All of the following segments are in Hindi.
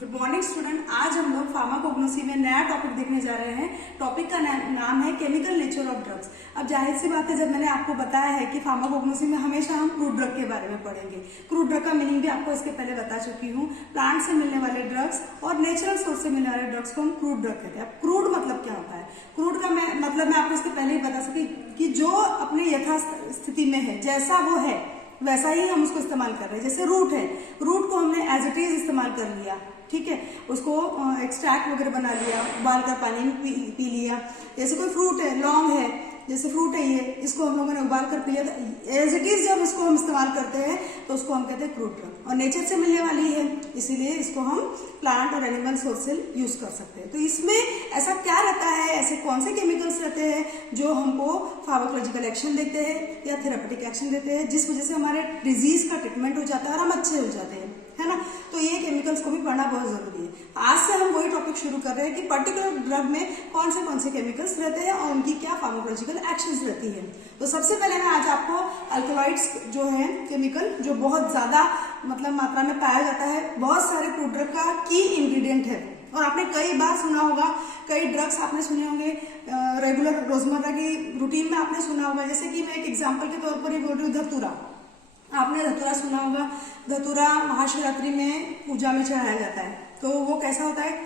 Good morning student. आज हम लोग फार्माकोग्नोसी में नया टॉपिक देखने जा रहे हैं। टॉपिक का नाम है केमिकल नेचर ऑफ ड्रग्स। अब जाहिर सी बात है, जब मैंने आपको बताया है कि फार्माकोग्नोसी में हमेशा हम क्रूड ड्रग के बारे में पढ़ेंगे। क्रूड ड्रग का मीनिंग भी आपको इसके पहले बता चुकी हूँ। प्लांट से मिलने वाले ड्रग्स और नेचुरल सोर्स से मिलने वाले ड्रग्स को हम क्रूड ड्रग कहते हैं। अब क्रूड मतलब क्या होता है? क्रूड का मतलब मैं आपको इसके पहले ही बता सकी कि जो अपने यथास्थिति में है, जैसा वो है वैसा ही हम उसको इस्तेमाल कर रहे हैं। जैसे रूट है, रूट को हमने एज इट इज इस्तेमाल कर लिया, ठीक है, उसको एक्सट्रैक्ट वगैरह बना लिया, उबाल कर पानी में पी लिया। जैसे कोई फ्रूट है, लौंग है, जैसे फ्रूट है ये, इसको हम लोगों ने उबाल कर पिया, एज इट इज जब इसको हम इस्तेमाल करते हैं तो उसको हम कहते हैं क्रूड ड्रग। और नेचर से मिलने वाली है, इसीलिए इसको हम प्लांट और एनिमल सोर्स से यूज कर सकते हैं। तो इसमें ऐसा क्या रहता है, ऐसे कौन से केमिकल्स रहते हैं जो हमको फार्माकोलॉजिकल एक्शन देते हैं या थेरापेटिक एक्शन देते हैं, जिस वजह से हमारे डिजीज का ट्रीटमेंट हो जाता है और हम अच्छे हो जाते हैं, है ना। तो ये केमिकल्स को भी पढ़ना बहुत जरूरी है। आज से हम वही टॉपिक शुरू कर रहे हैं कि पर्टिकुलर ड्रग में कौन से केमिकल्स रहते हैं और उनकी क्या फार्माकोलॉजिकल एक्शंस रहती है। तो सबसे पहले मैं आज आपको अल्कोलॉइड्स जो है केमिकल, जो बहुत ज्यादा मतलब मात्रा में पाया जाता है, बहुत सारे क्रूड ड्रग का की इंग्रेडिएंट है। और आपने कई बार सुना होगा, कई ड्रग्स आपने सुने होंगे, रेगुलर रोजमर्रा की रूटीन में आपने सुना होगा। जैसे कि मैं एक एग्जाम्पल के तौर पर ही बोल रही हूँ, धतूरा। आपने धतूरा सुना होगा। धतूरा महाशिवरात्रि में पूजा में चढ़ाया जाता है। तो वो कैसा होता है?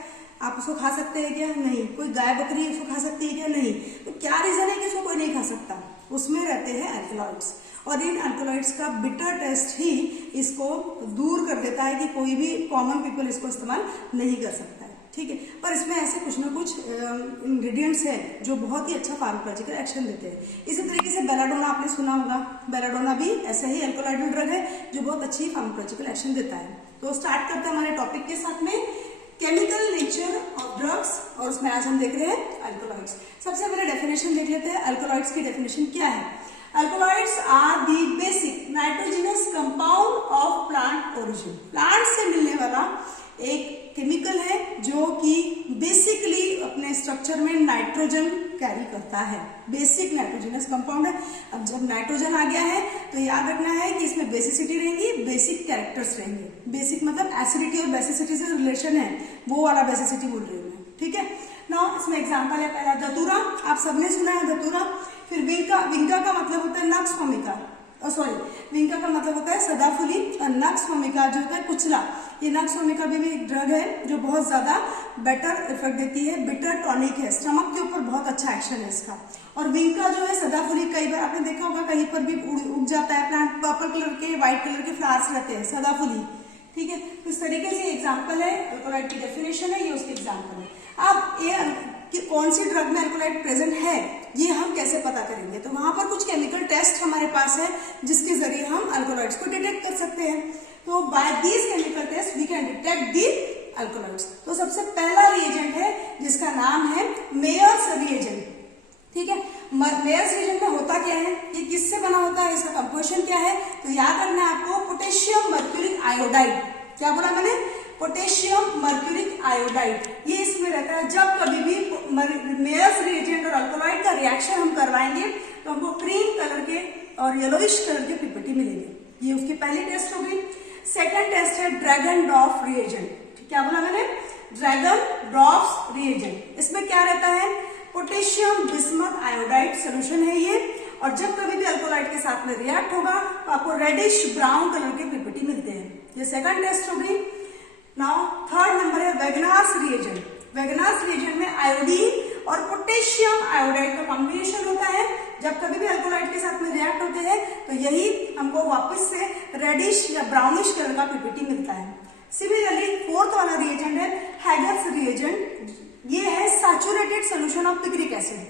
आप उसको खा सकते हैं क्या? नहीं। कोई गाय बकरी उसको खा सकती है क्या? नहीं। तो क्या रीजन है कि उसको कोई नहीं खा सकता? उसमें रहते हैं अल्कलॉइड्स, और इन अल्कलॉइड्स का बिटर टेस्ट ही इसको दूर कर देता है कि कोई भी कॉमन पीपल इसको इस्तेमाल नहीं कर सकता है, ठीक है। पर इसमें ऐसे कुछ ना कुछ इंग्रेडिएंट्स हैं जो बहुत ही अच्छा फार्माकोलॉजिकल एक्शन देते हैं। इसी तरीके से बेलाडोना आपने सुना होगा। बेलाडोना भी ऐसे ही अल्कोलॉइड ड्रग है जो बहुत अच्छी फार्माकोलॉजिकल एक्शन देता है। तो स्टार्ट करते हैं हमारे टॉपिक के साथ में केमिकल नेचर ऑफ ड्रग्स, और उसमें आज हम देख रहे हैं अल्कोलॉइड्स। सबसे पहले डेफिनेशन देख लेते हैं। अल्कोलॉइड्स की डेफिनेशन क्या है? Alkaloids are the basic nitrogenous compound of plant origin. Plant से मिलने वाला एक केमिकल है जो कि बेसिकली अपने स्ट्रक्चर में नाइट्रोजन कैरी करता है। बेसिक नाइट्रोजनस कंपाउंड है। अब जब नाइट्रोजन आ गया है तो याद रखना है कि इसमें बेसिसिटी रहेंगी, बेसिक कैरेक्टर्स रहेंगे। बेसिक मतलब एसिडिटी और बेसिसिटी से रिलेशन है, वो वाला बेसिसिटी बोल रही हूँ मैं, ठीक है ना। इसमें एग्जाम्पल है पहला धतूरा, आप सबने सुना है धतूरा। फिर विंका, विंका का मतलब होता है नक्स भूमिका, सॉरी विंका का मतलब होता है सदाफुली, और नक्स भूमिका जो होता है कुचला। ये नक्स भूमिका भी एक ड्रग है जो बहुत ज्यादा बेटर इफेक्ट देती है, बिटर टॉनिक है, स्टमक के ऊपर बहुत अच्छा एक्शन है इसका। और विंका जो है सदाफुली, कई बार आपने देखा होगा कहीं पर भी उग जाता है प्लांट, पर्पल कलर के व्हाइट कलर के फ्लावर्स रहते हैं, सदाफुली, ठीक है। तो इस तरीके से एग्जाम्पल है, अल्कोलॉइड की डेफिनेशन है, ये उसके एग्जाम्पल है। अब ये कि कौन सी ड्रग में अल्कोलॉइड प्रेजेंट है ये हम कैसे पता करेंगे? तो वहां पर कुछ केमिकल टेस्ट हमारे पास है जिसके जरिए हम अल्कोलॉइड्स को डिटेक्ट कर सकते हैं। तो by these chemical test we can detect the alkaloids. तो सबसे पहला रिएजेंट है जिसका नाम है मेयर्स रिएजेंट, ठीक है। मेयर्स रिएजेंट में होता क्या है, ये किससे बना होता है, इसका कंपोजिशन क्या है? तो याद रखना है आपको, पोटेशियम मर्क्यूरिक आयोडाइड। क्या बोला मैंने? पोटेशियम मर्क्यूरिक आयोडाइड, ये इसमें रहता है। जब कभी भी मेयर्स रिएजेंट और अल्कोलॉइड का रिएक्शन हम करवाएंगे तो हमको क्रीम कलर के और येलोइश कलर के पिपेटी मिलेंगे। ये उसकी पहली टेस्ट हो गई। सेकंड टेस्ट है ड्रैगन ड्रॉप रिएजेंट। क्या बोला मैंने? Dragon drops reagent. इसमें क्या रहता है? पोटेशियम बिस्मथ आयोडाइड सोल्यूशन है ये, और जब कभी भी अल्कोलॉइड के साथ में रिएक्ट होगा तो आपको रेडिश ब्राउन कलर के पिपेटी मिलते हैं। ये सेकंड टेस्ट हो गई। नाउ थर्ड नंबर है वेगनास रिएजेंट। वेगनास रिएजेंट में आयोडीन और पोटेशियम आयोडाइड का कॉम्बिनेशन होता है। जब कभी भी अल्कोलॉइड के साथ में रिएक्ट होते हैं तो यही हमको वापस से रेडिश या ब्राउनिश कलर का पीपीटी मिलता है। सिमिलरली फोर्थ वाला रिएजेंट है हैगर्स रिएजेंट। ये है saturated solution of picric acid,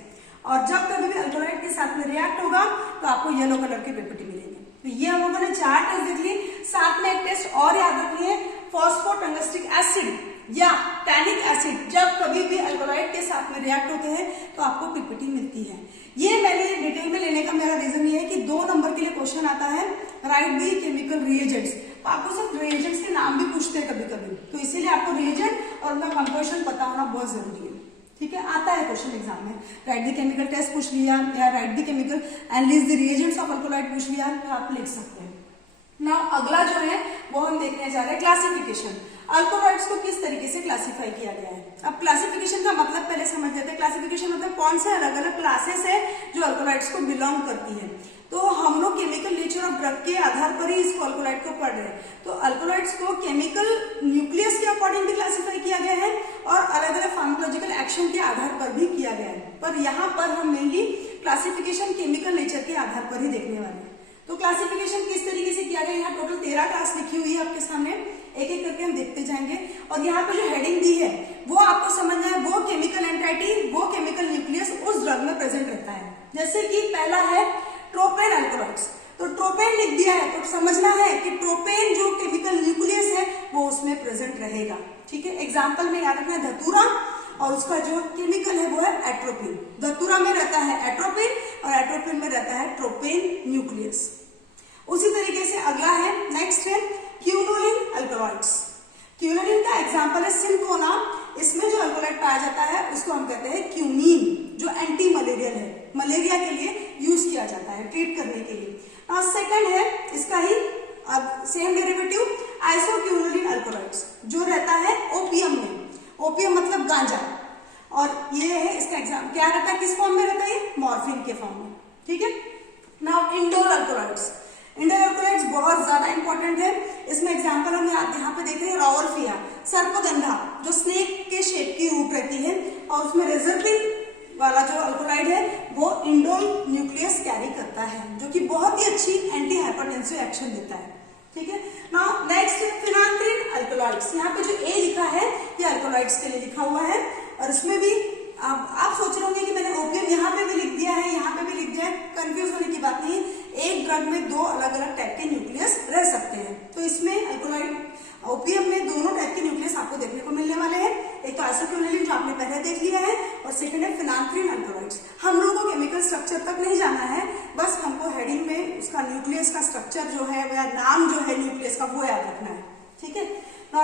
और जब कभी भी अल्कोलॉइड के साथ में रिएक्ट होगा तो आपको येलो कलर के पीपीटी मिलेंगे। तो ये हम लोगों ने 4 टेस्ट देख ली। साथ में एक टेस्ट और याद रखिए, फॉस्फोटंगस्टिक एसिड या टैनिक एसिड जब कभी भी अल्कोलॉइड के साथ में रिएक्ट होते हैं तो आपको पीपीटी मिलती है। ये मैंने डिटेल में लेने का मेरा रीजन ये है कि 2 नंबर के लिए क्वेश्चन आता है, राइट दी केमिकल रिएजेंट्स। तो आपको सिर्फ रिएजेंट्स के नाम भी पूछते हैं कभी कभी, तो इसीलिए आपको रिएजेंट और उनका कंपोजिशन पता होना बहुत जरूरी है, ठीक है। आता है क्वेश्चन एग्जाम में, राइट द केमिकल टेस्ट पूछ लिया या right the chemical and list the reagents of alkaloid पूछ लिया, तो आप लिख सकते हैं। नाउ अगला जो है वो हम देखने जा रहे हैं क्लासिफिकेशन। अल्कोलॉइड्स को किस तरीके से क्लासिफाई किया गया है। अब क्लासिफिकेशन का मतलब पहले समझ लेते हैं। क्लासिफिकेशन मतलब कौन से अलग अलग क्लासेस है जो अल्कोलॉइड्स को बिलोंग करती है। तो हम लोग केमिकल नेचर ऑफ ड्रग के आधार पर ही इसको अल्कोलॉइड को पढ़ रहे हैं। तो अल्कोलॉइड्स को केमिकल न्यूक्लियस के अकॉर्डिंग भी क्लासिफाई किया गया है और अलग अलग फार्माकोलॉजिकल एक्शन के आधार पर भी किया गया है। पर यहाँ पर हम मेनली क्लासिफिकेशन केमिकल नेचर के आधार पर ही देखने वाले हैं। तो क्लासिफिकेशन किस तरीके से किया गया, यहाँ टोटल 13 क्लास लिखी हुई है आपके सामने, एक एक करके हम देखते जाएंगे। और यहाँ पे जो हेडिंग दी है वो आपको समझना है, वो केमिकल एंटिटी, वो केमिकल न्यूक्लियस उस ड्रग में प्रेजेंट रहता है। जैसे कि पहला है ट्रोपेन अल्कोलॉइड्स, तो ट्रोपेन लिख दिया है तो समझना है कि ट्रोपेन जो केमिकल न्यूक्लियस है वो उसमें प्रेजेंट रहेगा। ठीक है, एग्जाम्पल में याद रखना है धतूरा, और उसका जो केमिकल है वो है एट्रोपिन। धतूरा में रहता है एट्रोपिन और एट्रोपिन में रहता है ट्रोपेन न्यूक्लियस। उसी तरीके से अगला है, नेक्स्ट है क्यूनोलिन अल्कोलॉइड्स। क्यूनोलिन का एग्जाम्पल है सिनकोना। इसमें जो अल्कोलॉइड पाया जाता है उसको हम कहते हैं क्यूनीन, जो एंटी मलेरियल है, मलेरिया के लिए यूज किया जाता है, ट्रीट करने के लिए। और सेकंड है इसका ही सेम डेरिवेटिव आइसोक्यूनोलिन अल्कोलॉइड्स, जो रहता है ओपियम में। ओपियम मतलब गांजा, और ये है इसका एग्जाम क्या रहता है, किस फॉर्म में रहता है, मॉर्फिन के फॉर्म में। ठीक है, now indole alkaloids. Indole alkaloids बहुत ज्यादा इंपॉर्टेंट है। इसमें एग्जांपल हम यहाँ पे देख रहे हैं रॉवरफिया, सर्पगंधा, जो स्नेक के शेप की रूट रहती है, और उसमें रेजर्पिन वाला जो अल्कोलॉइड है वो इंडोल न्यूक्लियस कैरी करता है, जो कि बहुत ही अच्छी एंटी हाइपरटेंसिव एक्शन देता है। ठीक है, नाउ नेक्स्ट फिनाल्थ्रीन अल्कोलॉइड्स। यहाँ पे जो ए लिखा है ये अल्कोलॉइड्स के लिए लिखा हुआ है, और इसमें भी आप सोच रहे होंगे कि मैंने ओपियम यहाँ पे भी लिख दिया है, यहाँ पे भी लिख दिया है। कंफ्यूज होने की बात नहीं, एक ड्रग में दो अलग अलग टाइप के न्यूक्लियस रह सकते हैं। तो इसमें अल्कोलॉइड ओपियम में दोनों टाइप के न्यूक्लियस आपको देखने को मिलने वाले हैं। एक तो आइसोक्यूनोलिन जो आपने पहले देख लिया है, और सेकंड है फिनाल्थ्रीन अल्कोलॉइड्स। हम लोगों को केमिकल स्ट्रक्चर तक नहीं जाना है, बस हमको हेडिंग में उसका न्यूक्लियस का स्ट्रक्चर जो है या नाम जो है न्यूक्लियस का वो याद रखना है। ठीक है,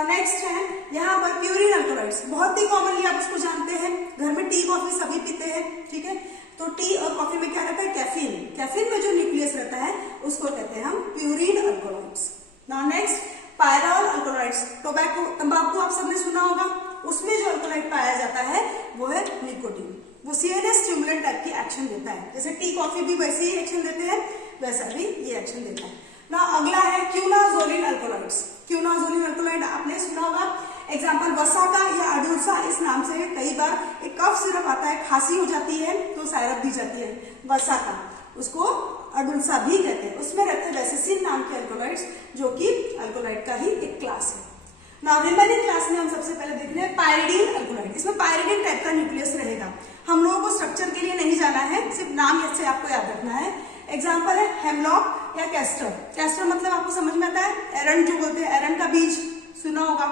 नेक्स्ट है यहाँ पर प्यूरिन अल्कोलॉइड्स। बहुत ही कॉमनली आप उसको जानते हैं, घर में टी कॉफी सभी पीते हैं। ठीक है, तो टी और कॉफी में क्या रहता है, कैफीन। कैफीन में जो न्यूक्लियस रहता है उसको कहते हैं हम purine alkaloids. Now next pyrrole alkaloids. Tobacco, तंबाकू आप सबने सुना होगा, उसमें जो अल्कोलॉइड पाया जाता है वो है निकोटीन। वो सीएनएस स्टिमुलेंट टाइप की एक्शन देता है, जैसे टी कॉफी भी वैसे ही एक्शन देते हैं, वैसा भी ये एक्शन देता है। ना अगला है क्यूनाजोलिन अल्कोलॉइड्स। क्यूनाजोलिन अल्कोलॉइड आपने सुना होगा, एग्जाम्पल वसाका या अडुल्सा, इस नाम से कई बार एक कफ सिरप आता है, खांसी हो जाती है तो सायरप दी जाती है, वसाका, उसको अडुल्सा भी कहते हैं। उसमें रहते हैं वेसेसिन नाम के अल्कोलॉइड्स, जो कि अल्कोलॉइड का ही एक क्लास है। नाउ रिमेनिंग क्लास में हम सबसे पहले देख रहे हैं पायरिडीन अल्कोलॉइड। इसमें पायरिडीन टाइप का न्यूक्लियस रहेगा। हम लोगों को स्ट्रक्चर के लिए नहीं जाना है, सिर्फ नाम से आपको याद रखना है। एग्जाम्पल है हेमलॉक या कैस्टर। कैस्टर मतलब आपको समझ में आता है, एरंड जो बोलते हैं, एरंड का बीज सुना होगा,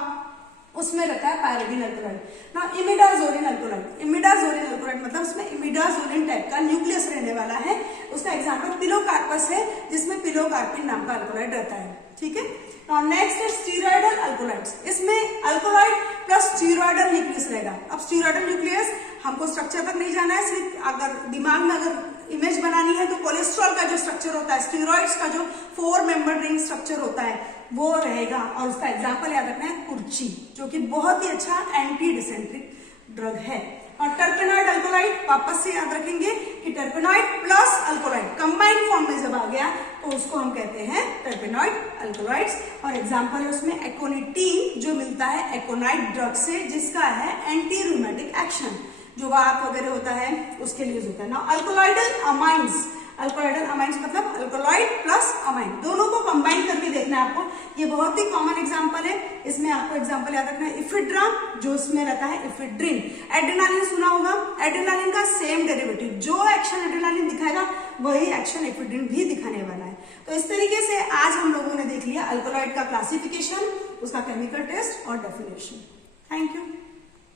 उसमें रहता है पायरिडीन अल्कोलॉइड। ना इमिडाजोलिन अल्कोलॉइड। इमिडाजोलिन अल्कोलॉइड मतलब उसमें इमिडाजोलिन टाइप का न्यूक्लियस रहने वाला है। उसका एग्जाम्पल पिलोकार्पस है, जिसमें पिलोकार्पिन नाम का अल्कोलॉइड रहता है। ठीक है, और नेक्स्ट है स्टीरॉयडल अल्कोलॉइड्स। इसमें अल्कोलॉइड प्लस स्टीरॉयडल न्यूक्लियस रहेगा। अब स्टीरॉयडल न्यूक्लियस हमको स्ट्रक्चर तक नहीं जाना है, सिर्फ अगर दिमाग में अगर इमेज बनानी है तो कोलेस्ट्रॉल का जो स्ट्रक्चर होता है, स्टीरॉइड्स का जो 4 मेंबर रिंग स्ट्रक्चर होता है वो रहेगा। और उसका एग्जाम्पल याद रखना है कुर्ची, जो कि बहुत ही अच्छा एंटी डिसेंट्रिक ड्रग है। और टर्पेनॉइड अल्कोलॉइड वापस से याद रखेंगे कि टर्पेनॉइड प्लस अल्कोलॉइड कंबाइंड फॉर्म में जब आ गया तो उसको हम कहते हैं टर्पेनॉइड अल्कोलॉइड्स। और एग्जाम्पल है उसमें एकोनिटीन, जो मिलता है एकोनाइट ड्रग से, जिसका है एंटी रूमेटिक एक्शन, जो वात वगैरह होता है उसके लिए यूज होता है। ना अल्कोलॉइडल अमाइंस। अल्कोलॉइडल अमाइंस मतलब अल्कोलॉइड प्लस अमाइन, दोनों को कंबाइन करके देखना है आपको। ये बहुत ही कॉमन एग्जांपल है, इसमें आपको एग्जांपल याद रखना है इफिड्रा, जो इसमें रहता है इफिड्रिन। एड्रेनालिन सुना होगा, एड्रेनालिन का सेम डेरिवेटिव, जो एक्शन एड्रेनालिन दिखाएगा वही एक्शन इफिड्रिन भी दिखाने वाला है। तो इस तरीके से आज हम लोगों ने देख लिया अल्कोलॉइड का क्लासिफिकेशन, उसका केमिकल टेस्ट और डेफिनेशन। Thank you.